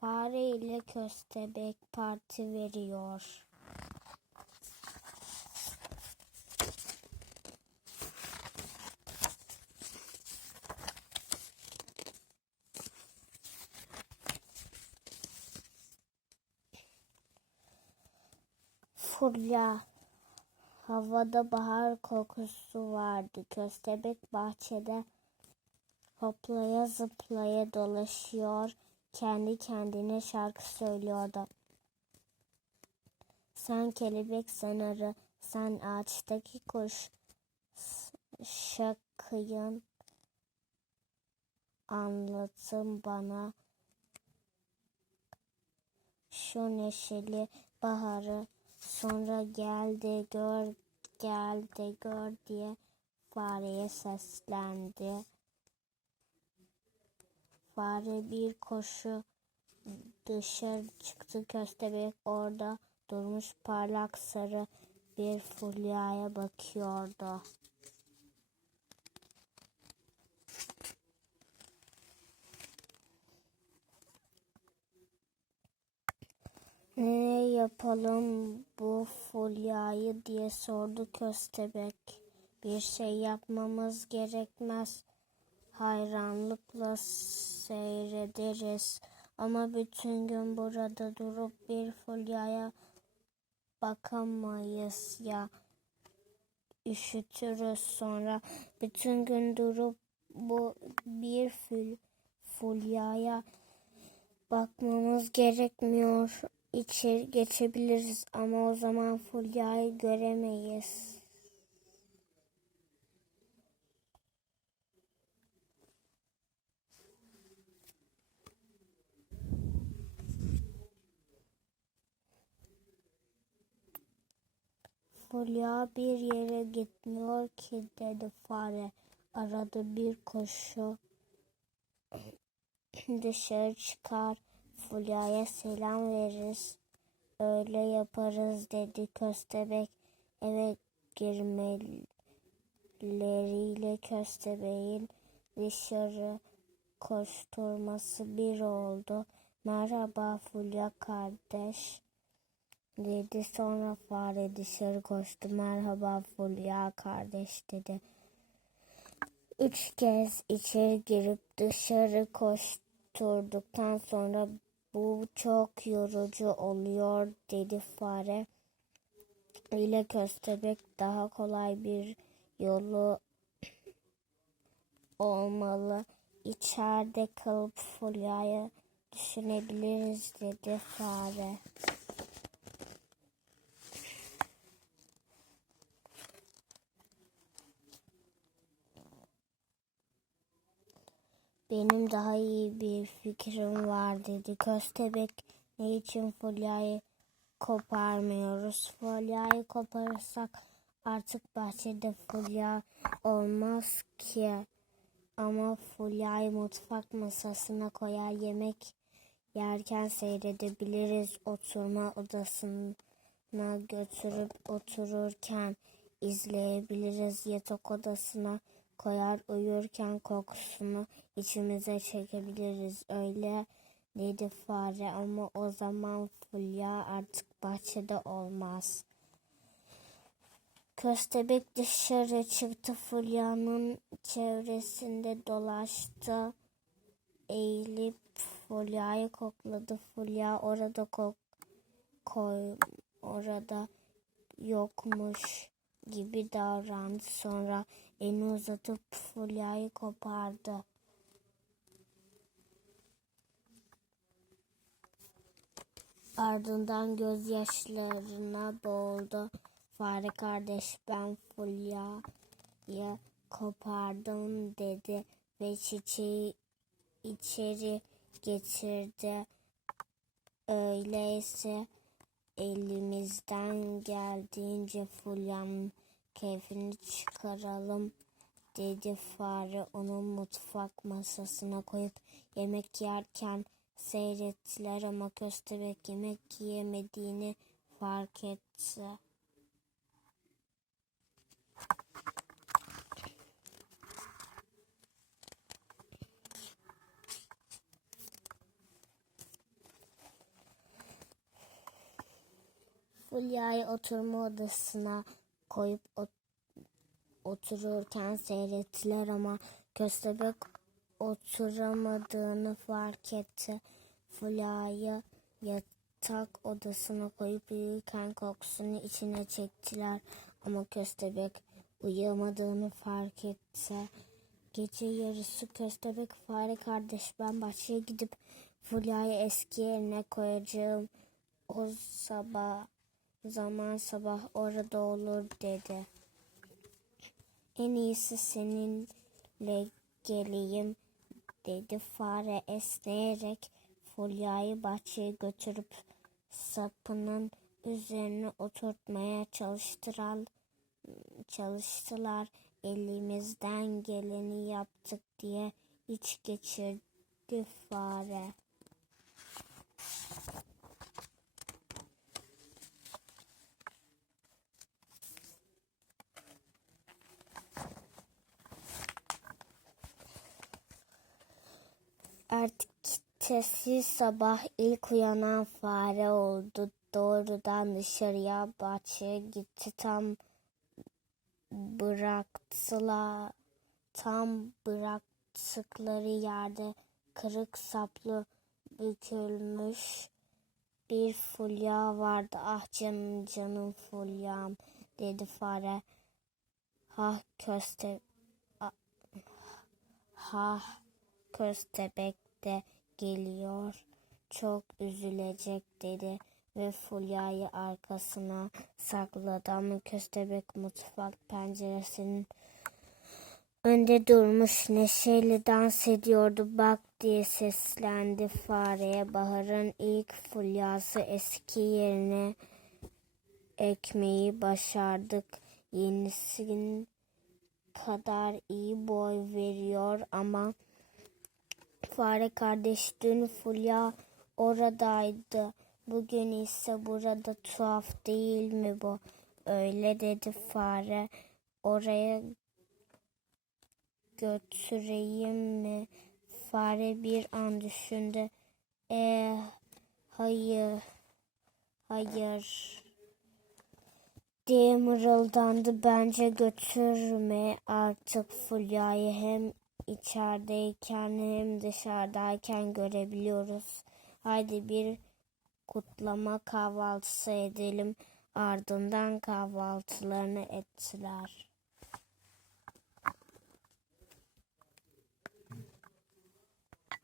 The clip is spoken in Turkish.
Fare ile köstebek parti veriyor. Fulya. Havada bahar kokusu vardı. Köstebek bahçede hoplaya zıplaya dolaşıyor. Kendi kendine şarkı söylüyordu. Sen kelebek, sen sen ağaçtaki kuş. Şakıyın anlatın bana şu neşeli baharı. Sonra gel de gör, gel gör diye fareye seslendi. Fare bir koşu dışarı çıktı. Köstebek orada durmuş parlak sarı bir fulyaya bakıyordu. Ne yapalım bu fulyayı diye sordu köstebek. Bir şey yapmamız gerekmez. Hayranlıkla seyrederiz. Ama bütün gün burada durup bir fulyaya bakamayız ya. Üşütürüz sonra. Bütün gün durup bu bir fül, fulyaya bakmamız gerekmiyor. İçeri geçebiliriz ama o zaman fulyayı göremeyiz. Fulya bir yere gitmiyor ki dedi fare. Arada bir koşu dışarı çıkar. Fulya'ya selam veririz. Öyle yaparız dedi köstebek. Eve girmeleriyle köstebeğin dışarı koşturması bir oldu. Merhaba Fulya kardeş dedi. Sonra fare dışarı koştu. Merhaba Fulya kardeş dedi. Üç kez içeri girip dışarı koşturduktan sonra bu çok yorucu oluyor dedi fare. ile köstebek daha kolay bir yolu olmalı. İçeride kalıp Fulya'yı düşünebiliriz dedi fare. Benim daha iyi bir fikrim var dedi. Köstebek ne için Fulya'yı koparmıyoruz? Fulya'yı koparırsak artık bahçede Fulya olmaz ki. Ama Fulya'yı mutfak masasına koyar yemek yerken seyredebiliriz. Oturma odasına götürüp otururken izleyebiliriz. Yatak odasına koyar uyurken kokusunu içimize çekebiliriz. Öyle dedi fare ama o zaman Fulya artık bahçede olmaz. Köstebek dışarı çıktı. Fulya'nın çevresinde dolaştı. Eğilip Fulya'yı kokladı. Fulya orada kok koy orada yokmuş gibi davrandı. Sonra elini uzatıp Fulya'yı kopardı. Ardından gözyaşlarına boğuldu. Fare kardeş ben Fulya'yı kopardım dedi ve çiçeği içeri getirdi. Öyleyse elimizden geldiğince Fulya'nın keyfini çıkaralım dedi fare onu mutfak masasına koyup yemek yerken seyrettiler ama köstebek yemek yemediğini fark etti. Fulya'yı oturma odasına koyup ot- otururken seyrettiler ama köstebek oturamadığını fark etti. Fulya'yı yatak odasına koyup uyurken kokusunu içine çektiler ama köstebek uyuyamadığını fark etti. Gece yarısı köstebek fare kardeş ben bahçeye gidip Fulya'yı eski yerine koyacağım. O sabah zaman sabah orada olur dedi. En iyisi seninle geleyim dedi fare esneyerek Fulya'yı bahçeye götürüp sapının üzerine oturtmaya çalıştıran çalıştılar. Elimizden geleni yaptık diye iç geçirdi fare. Ertesi sabah ilk uyanan fare oldu. Doğrudan dışarıya bahçeye gitti. Tam bıraktılar. Tam bıraktıkları yerde kırık saplı bükülmüş bir fulya vardı. Ah canım canım fulyam dedi fare. Ha köste ha köstebek de geliyor. Çok üzülecek dedi ve Fulya'yı arkasına sakladı ama köstebek mutfak penceresinin önde durmuş neşeyle dans ediyordu. Bak diye seslendi fareye. Baharın ilk fulyası eski yerine ekmeği başardık. Yenisinin kadar iyi boy veriyor ama Fare kardeş dün Fulya oradaydı. Bugün ise burada tuhaf değil mi bu? Öyle dedi fare. Oraya götüreyim mi? Fare bir an düşündü. E hayır. Hayır. diye mırıldandı. Bence götürme artık Fulya'yı hem içerideyken hem dışarıdayken görebiliyoruz. Haydi bir kutlama kahvaltısı edelim. Ardından kahvaltılarını ettiler.